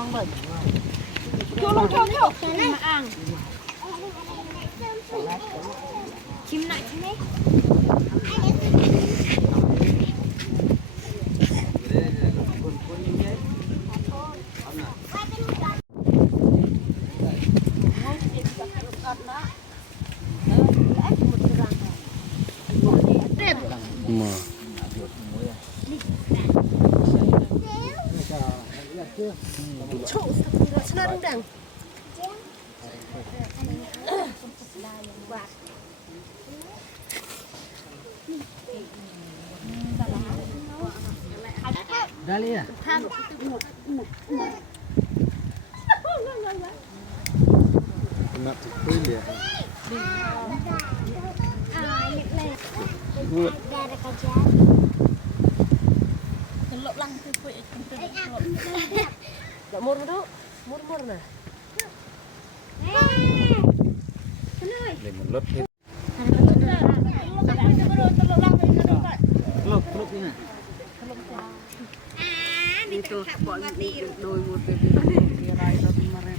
Cho luôn cho mà ăn. Chim lại thế này. Dali ya. Kena tukul ya. Buat. Telok lang tu kuih. Dak mur tu, mur nah. Lemon lot. Telok ini. Itu buat đôi một về cái rai nó mà ren.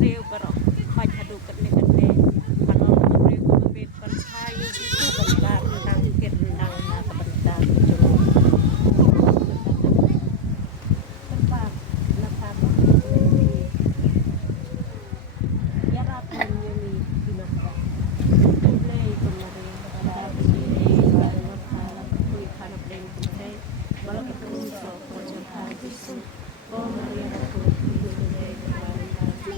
เรียวบรอกคอยดูกันในกันเองพนมเรียวกันเป็นคนไทยที่บรรดาดังเกิดดังนากับบรรดาจุลเป็นปากนะคะยาราพันยังมีที่นักการเลยคนมาเรียนบรรดาผู้เรียนบรรดาพาคุยพานักเรียนคนไทยบรรดาผู้สอนคนชนไทยที่สุดก็มาเรียนคุยที่เรียนบรรดาม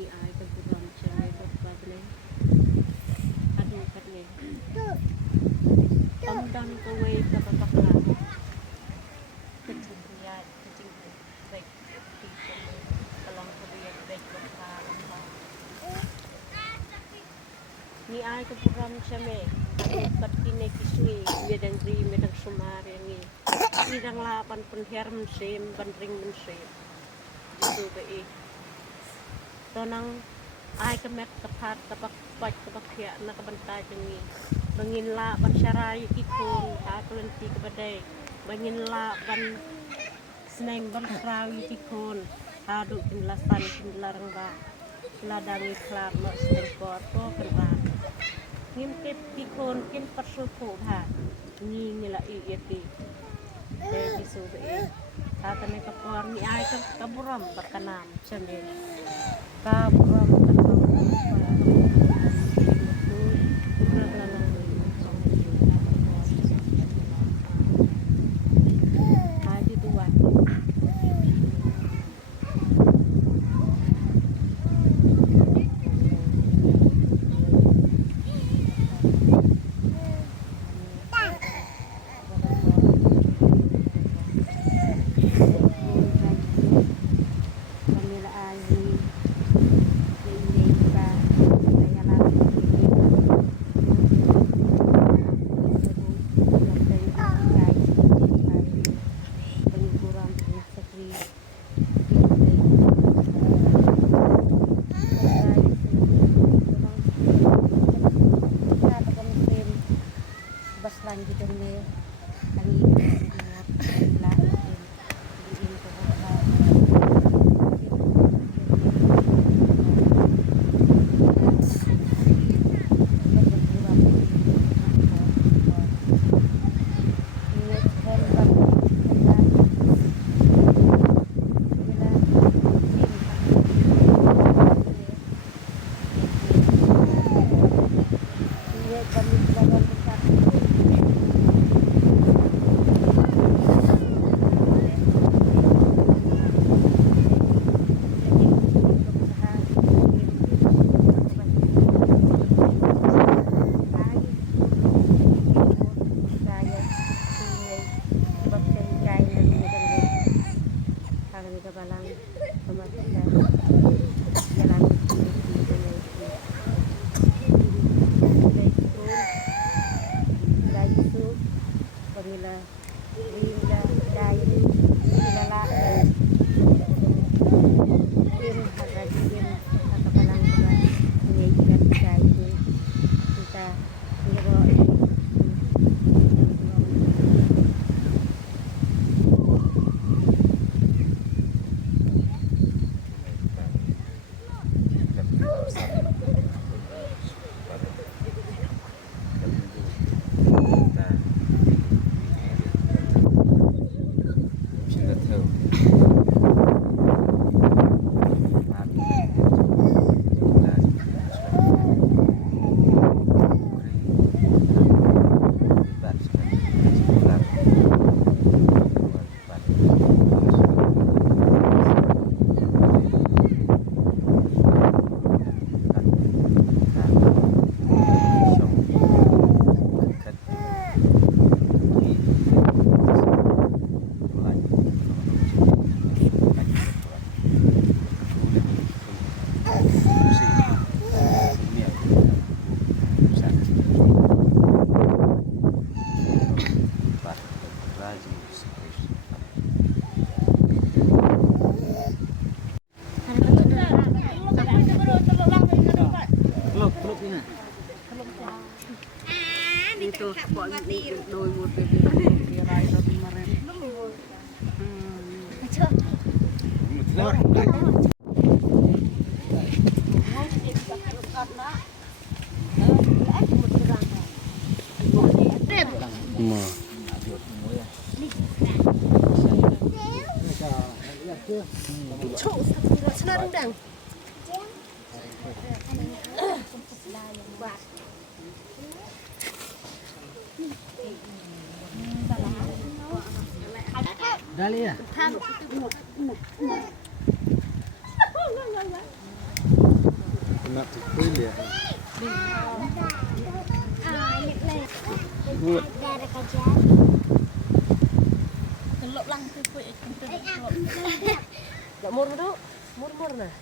ีอายกับบุรุษชายกับบัดเลยอดีตเลยต้นดันก็เวกับบักลาเป็นสิ่งที่ยากจริงๆเด็กที่จะกำลังเรียนเด็กบักลามีอายกับบุรุษชายกับที่ในกิจนี้มีดังรีมีดังสมาเรียนี้มีดังลาบันเป็นเฮร์มันเซมบันริงมันเซมดูไปอีกตอนนั้นอายกับแม่กับพัดกับปัดกับเขียนักบันตายจังนี้บางยินละบันชารายกิโคนหากลันตีกับเด็กบางยินละบันสเนมบันคราวกิโคนหาดูกินละสันกินละรังบาลาดังคลาบเนาะสเนมกอดก็กันบางิมเก็บกิโคนกินปัสสุโขภานี่ละอีเอตีเด็กที่สูบเองถ้าแต่ในกระป๋องมีอายกับบุรุษบักนามเช่นเดียวกับบุรุษบักนามหายที่ตัวlanjutan deh kami lah bikin itu pokoknya ini doi một về Mor. Mor. Senang dang. Dahlia. Not to free ya. Good. Telok lang tu kuih. Dak mur tu. Mur nah.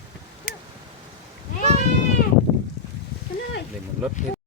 Lên một lớp hết.